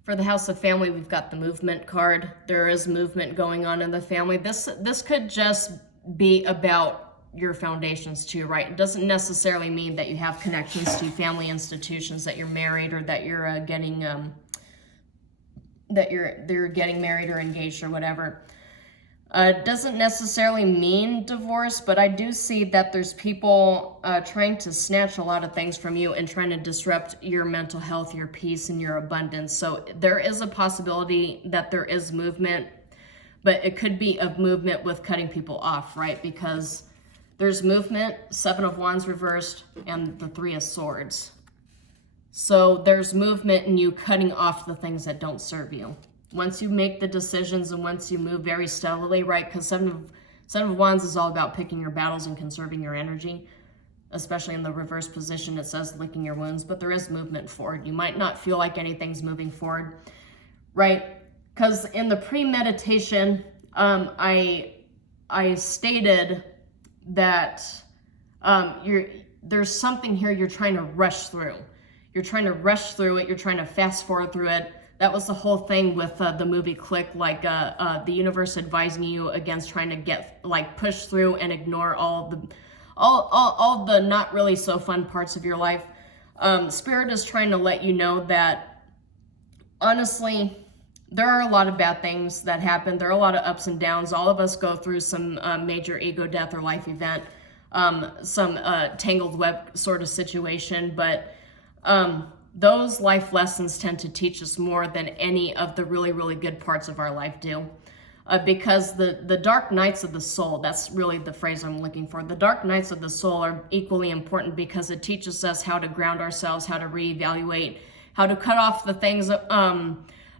For the house of family, we've got the movement card. There is movement going on in the family. This could just be about your foundations too, right? It doesn't necessarily mean that you have connections to family institutions, that you're married, or that you're getting they're getting married or engaged or whatever. It doesn't necessarily mean divorce, but I do see that there's people trying to snatch a lot of things from you and trying to disrupt your mental health, your peace, and your abundance. So there is a possibility that there is movement, but it could be a movement with cutting people off, right? Because there's movement, 7 of Wands reversed, and the 3 of Swords. So there's movement in you cutting off the things that don't serve you. Once you make the decisions and once you move very steadily, right? Because 7 of Wands is all about picking your battles and conserving your energy, especially in the reverse position. It says licking your wounds, but there is movement forward. You might not feel like anything's moving forward, right? Because in the pre-meditation, I stated that there's something here you're trying to rush through. You're trying to rush through it. You're trying to fast forward through it. That was the whole thing with the movie Click, like the universe advising you against trying to push through and ignore all the not really so fun parts of your life. Spirit is trying to let you know that honestly, there are a lot of bad things that happen. There are a lot of ups and downs. All of us go through some major ego death or life event, some tangled web sort of situation, but those life lessons tend to teach us more than any of the really, really good parts of our life do. Because the dark nights of the soul, that's really the phrase I'm looking for. The dark nights of the soul are equally important because it teaches us how to ground ourselves, how to reevaluate, how to cut off the things,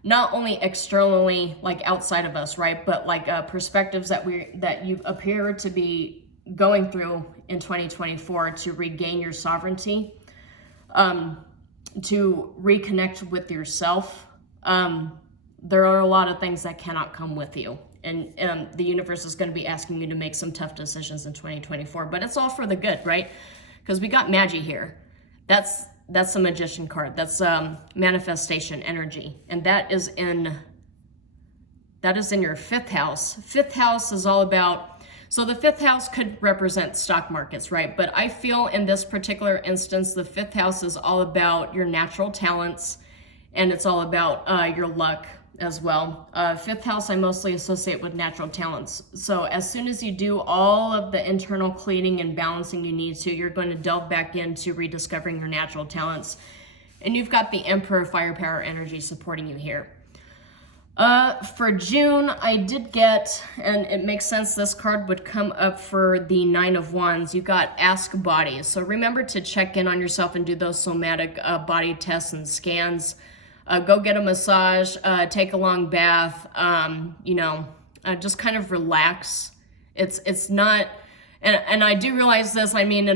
not only externally, like outside of us, right? But like perspectives that you appear to be going through in 2024 to regain your sovereignty. To reconnect with yourself. There are a lot of things that cannot come with you. And the universe is going to be asking you to make some tough decisions in 2024. But it's all for the good, right? Because we got Magi here. That's the Magician card. That's manifestation energy. And that is in your 5th house. 5th house is all about... So the 5th house could represent stock markets, right? But I feel in this particular instance, the 5th house is all about your natural talents, and it's all about your luck as well. 5th house I mostly associate with natural talents. So as soon as you do all of the internal cleaning and balancing you need to, you're going to delve back into rediscovering your natural talents. And you've got the Emperor firepower energy supporting you here. For June, I did get, and it makes sense this card would come up for the 9 of Wands. You got Ask Bodies. So remember to check in on yourself and do those somatic body tests and scans. Go get a massage, take a long bath, just kind of relax. It's not, and I do realize this, I mean,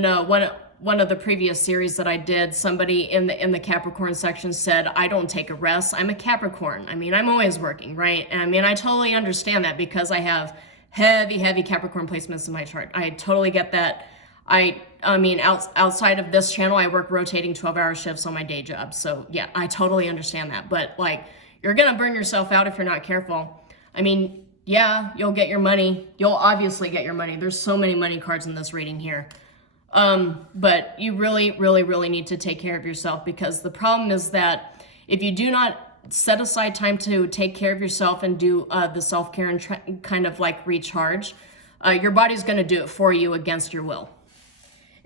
one of the previous series that I did, somebody in the Capricorn section said, I don't take a rest. I'm a Capricorn. I mean, I'm always working, right? And I mean, I totally understand that because I have heavy Capricorn placements in my chart. I totally get that. I mean, outside of this channel, I work rotating 12-hour shifts on my day job. So yeah, I totally understand that. But like, you're going to burn yourself out if you're not careful. I mean, yeah, you'll get your money. You'll obviously get your money. There's so many money cards in this reading here. But you really need to take care of yourself, because the problem is that if you do not set aside time to take care of yourself and do the self-care and kind of like recharge, your body's going to do it for you against your will.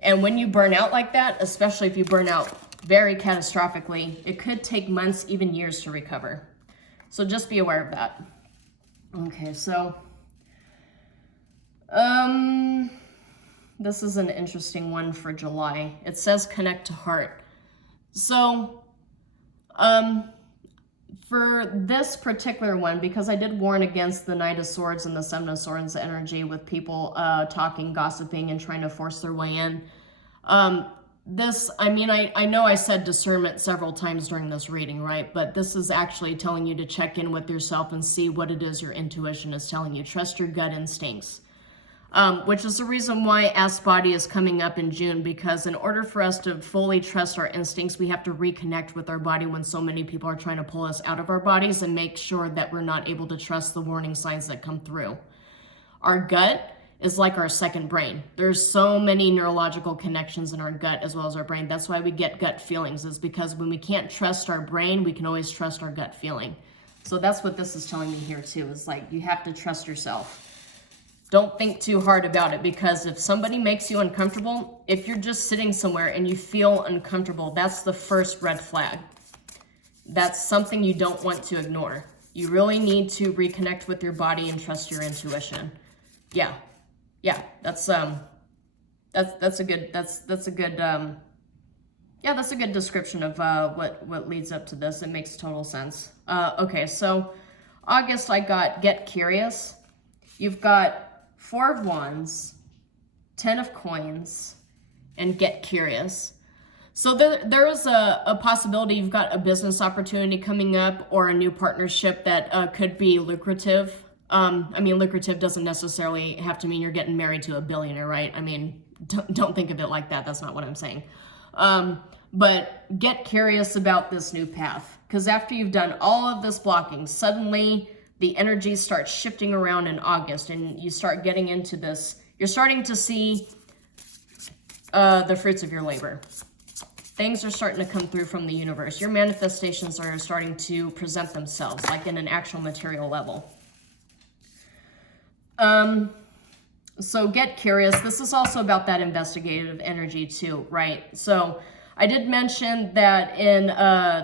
And when you burn out like that, especially if you burn out very catastrophically, it could take months, even years to recover. So just be aware of that. Okay, so this is an interesting one for July. It says connect to heart. So for this particular one, because I did warn against the Knight of Swords and the Seven of Swords energy with people talking, gossiping, and trying to force their way in. I mean, I know I said discernment several times during this reading, right? But this is actually telling you to check in with yourself and see what it is your intuition is telling you. Trust your gut instincts. Which is the reason why Ask Body is coming up in June, because in order for us to fully trust our instincts, we have to reconnect with our body when so many people are trying to pull us out of our bodies, and make sure that we're not able to trust the warning signs that come through. Our gut is like our second brain. There's so many neurological connections in our gut as well as our brain. That's why we get gut feelings, is because when we can't trust our brain, we can always trust our gut feeling. So that's what this is telling me here too, is like, you have to trust yourself. Don't think too hard about it, because if somebody makes you uncomfortable, if you're just sitting somewhere and you feel uncomfortable, that's the first red flag. That's something you don't want to ignore. You really need to reconnect with your body and trust your intuition. Yeah, that's a good description of what leads up to this. It makes total sense. Okay, so August, I got Get Curious. You've got 4 of Wands, 10 of Coins, and Get Curious. So there is a possibility you've got a business opportunity coming up, or a new partnership that could be lucrative. I mean, lucrative doesn't necessarily have to mean you're getting married to a billionaire, right? I mean, don't think of it like that. That's not what I'm saying. But get curious about this new path, because after you've done all of this blocking, suddenly the energy starts shifting around in August, and you start getting into this. You're starting to see the fruits of your labor. Things are starting to come through from the universe. Your manifestations are starting to present themselves, like in an actual material level. So get curious. This is also about that investigative energy too, right? So I did mention that in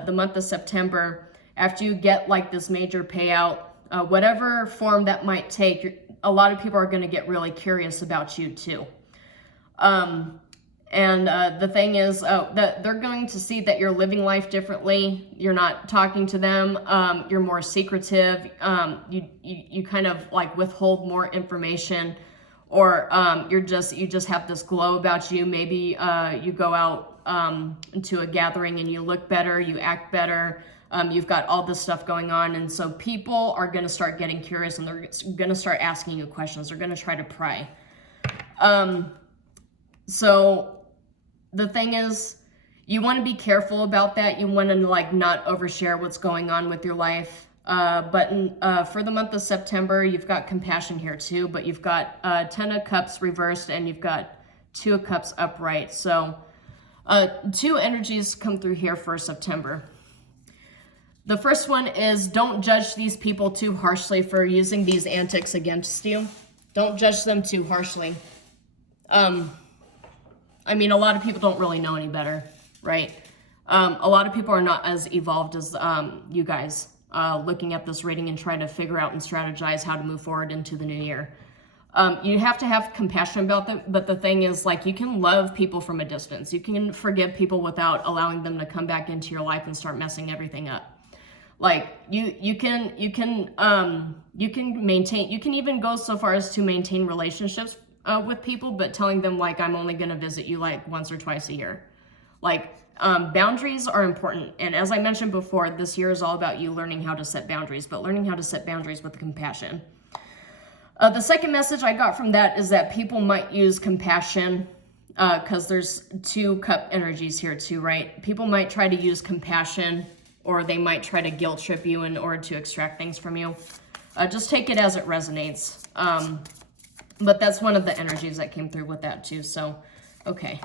the month of September, after you get like this major payout, whatever form that might take, a lot of people are going to get really curious about you too. The thing is that they're going to see that you're living life differently. You're not talking to them. You're more secretive. You kind of like withhold more information, or you just have this glow about you. Maybe you go out into a gathering and you look better, you act better. You've got all this stuff going on, and so people are going to start getting curious, and they're going to start asking you questions. They're going to try to pry. So the thing is, you want to be careful about that. You want to like not overshare what's going on with your life. But for the month of September, you've got compassion here too, but you've got 10 of Cups reversed, and you've got 2 of Cups upright. So 2 energies come through here for September. The first one is, don't judge these people too harshly for using these antics against you. Don't judge them too harshly. I mean, a lot of people don't really know any better, right? A lot of people are not as evolved as you guys, looking at this reading and trying to figure out and strategize how to move forward into the new year. You have to have compassion about them, but the thing is, like, you can love people from a distance. You can forgive people without allowing them to come back into your life and start messing everything up. Like, you can maintain, you can even go so far as to maintain relationships with people, but telling them like, I'm only going to visit you like once or twice a year. Like, boundaries are important. And as I mentioned before, this year is all about you learning how to set boundaries, but learning how to set boundaries with compassion. The second message I got from that is that people might use compassion, because there's 2 cup energies here too, right? People might try to use compassion, or they might try to guilt trip you in order to extract things from you. Just take it as it resonates. But that's one of the energies that came through with that too. So, okay.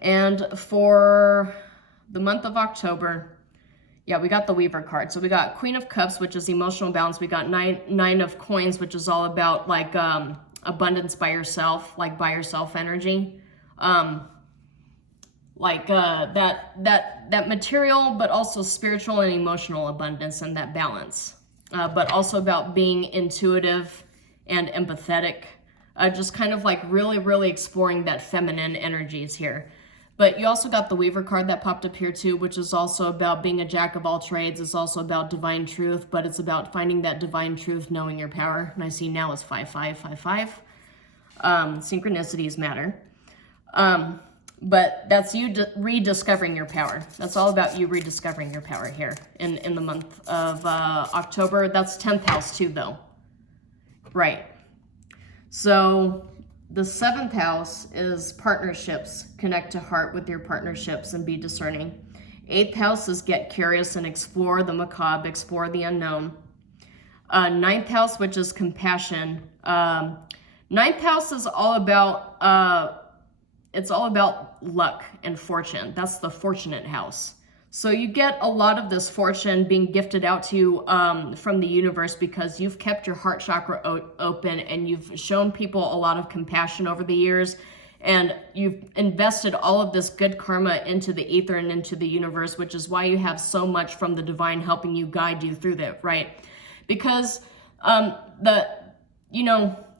And for the month of October, yeah, we got the Weaver card. So we got Queen of Cups, which is emotional balance. We got Nine of Coins, which is all about like abundance by yourself, like by yourself energy. That material, but also spiritual and emotional abundance and that balance. But also about being intuitive and empathetic. Just kind of like really, really exploring that feminine energies here. But you also got the Weaver card that popped up here too, which is also about being a jack of all trades. It's also about divine truth, but it's about finding that divine truth, knowing your power. And I see now it's 5555. Synchronicities matter. But that's you rediscovering your power. That's all about you rediscovering your power here in the month of October. That's 10th house too, though. Right. So the 7th house is partnerships. Connect to heart with your partnerships and be discerning. 8th house is get curious and explore the macabre, explore the unknown. 9th house, which is compassion. 9th house is all about, it's all about luck and fortune. That's the fortunate house. So you get a lot of this fortune being gifted out to you from the universe because you've kept your heart chakra open and you've shown people a lot of compassion over the years, and you've invested all of this good karma into the ether and into the universe, which is why you have so much from the divine helping you, guide you through that, right? Because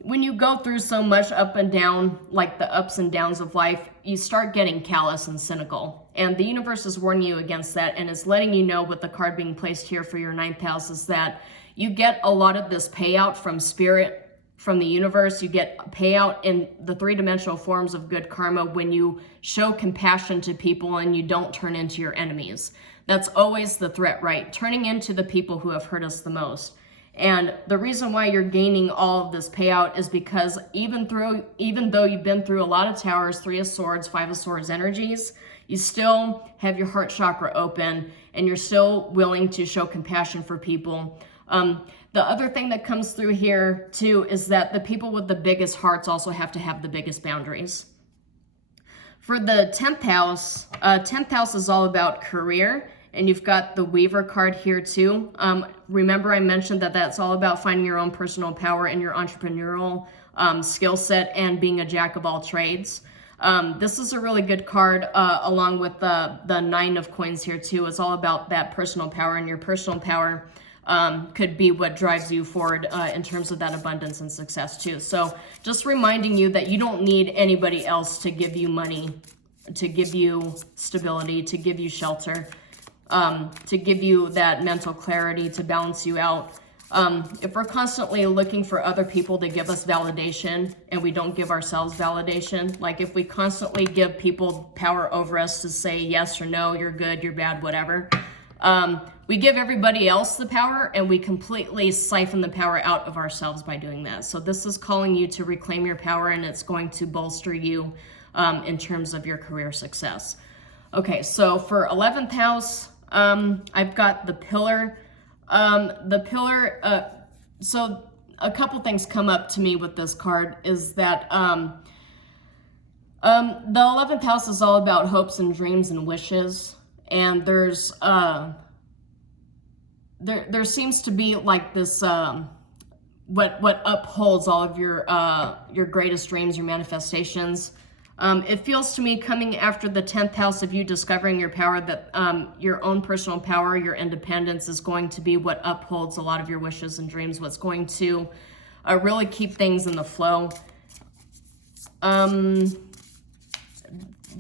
when you go through so much up and down, like the ups and downs of life, you start getting callous and cynical. And the universe is warning you against that, and it's letting you know with the card being placed here for your 9th house is that you get a lot of this payout from spirit, from the universe. You get payout in the 3-dimensional forms of good karma when you show compassion to people and you don't turn into your enemies. That's always the threat, right? Turning into the people who have hurt us the most. And the reason why you're gaining all of this payout is because even though you've been through a lot of towers, 3 of Swords, 5 of Swords energies, you still have your heart chakra open and you're still willing to show compassion for people. The other thing that comes through here too is that the people with the biggest hearts also have to have the biggest boundaries. For the 10th house is all about career. And you've got the Weaver card here too. Remember I mentioned that that's all about finding your own personal power and your entrepreneurial skill set and being a jack of all trades. This is a really good card along with the 9 of Coins here too. It's all about that personal power, and your personal power could be what drives you forward in terms of that abundance and success too. So just reminding you that you don't need anybody else to give you money, to give you stability, to give you shelter. To give you that mental clarity, to balance you out. If we're constantly looking for other people to give us validation and we don't give ourselves validation, like if we constantly give people power over us to say yes or no, you're good, you're bad, whatever, we give everybody else the power and we completely siphon the power out of ourselves by doing that. So this is calling you to reclaim your power, and it's going to bolster you in terms of your career success. Okay, so for 11th house, I've got the Pillar. So a couple things come up to me with this card is that the 11th house is all about hopes and dreams and wishes. And there's there seems to be like this what upholds all of your greatest dreams, your manifestations. It feels to me, coming after the 10th house of you discovering your power, that your own personal power, your independence is going to be what upholds a lot of your wishes and dreams, what's going to really keep things in the flow.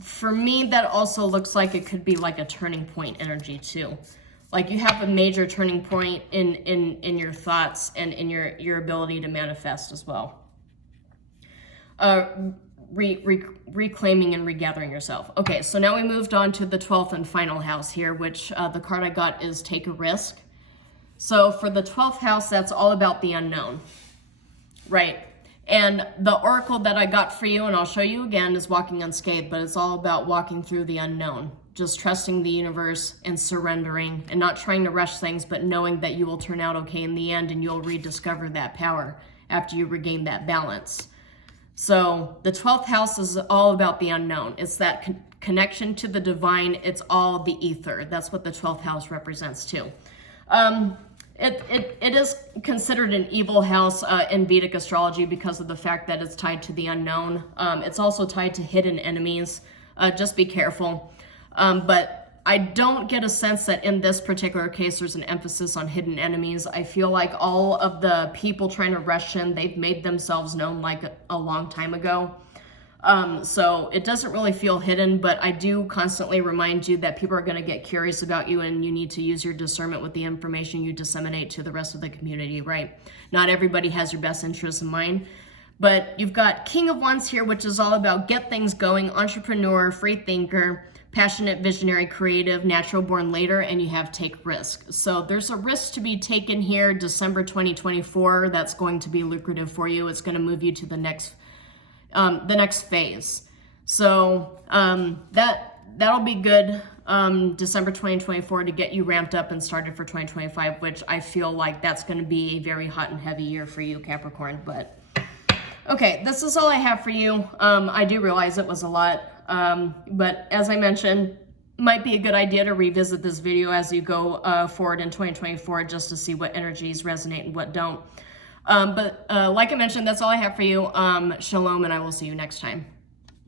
For me, that also looks like it could be like a turning point energy too. Like you have a major turning point in your thoughts and in your ability to manifest as well. reclaiming and regathering yourself. Okay, so now we moved on to the 12th and final house here, which the card I got is Take a Risk. So for the 12th house, that's all about the unknown, right? And the oracle that I got for you, and I'll show you again, is Walking Unscathed, but it's all about walking through the unknown, just trusting the universe and surrendering and not trying to rush things, but knowing that you will turn out okay in the end and you'll rediscover that power after you regain that balance. So the 12th house is all about the unknown. It's that connection to the divine. It's all the ether. That's what the 12th house represents too. It is considered an evil house in Vedic astrology because of the fact that it's tied to the unknown. It's also tied to hidden enemies. Just be careful. But I don't get a sense that in this particular case there's an emphasis on hidden enemies. I feel like all of the people trying to rush in, they've made themselves known like a long time ago. So it doesn't really feel hidden, but I do constantly remind you that people are going to get curious about you and you need to use your discernment with the information you disseminate to the rest of the community, right? Not everybody has your best interests in mind, but you've got King of Wands here, which is all about get things going, entrepreneur, free thinker, passionate, visionary, creative, natural born later, and you have Take Risk. So there's a risk to be taken here, December 2024, that's going to be lucrative for you. It's going to move you to the next phase. So that'll be good, December 2024, to get you ramped up and started for 2025, which I feel like that's going to be a very hot and heavy year for you, Capricorn. But okay, this is all I have for you. I do realize it was a lot, but as I mentioned, might be a good idea to revisit this video as you go forward in 2024 just to see what energies resonate and what don't. But like I mentioned, that's all I have for you. Shalom, and I will see you next time.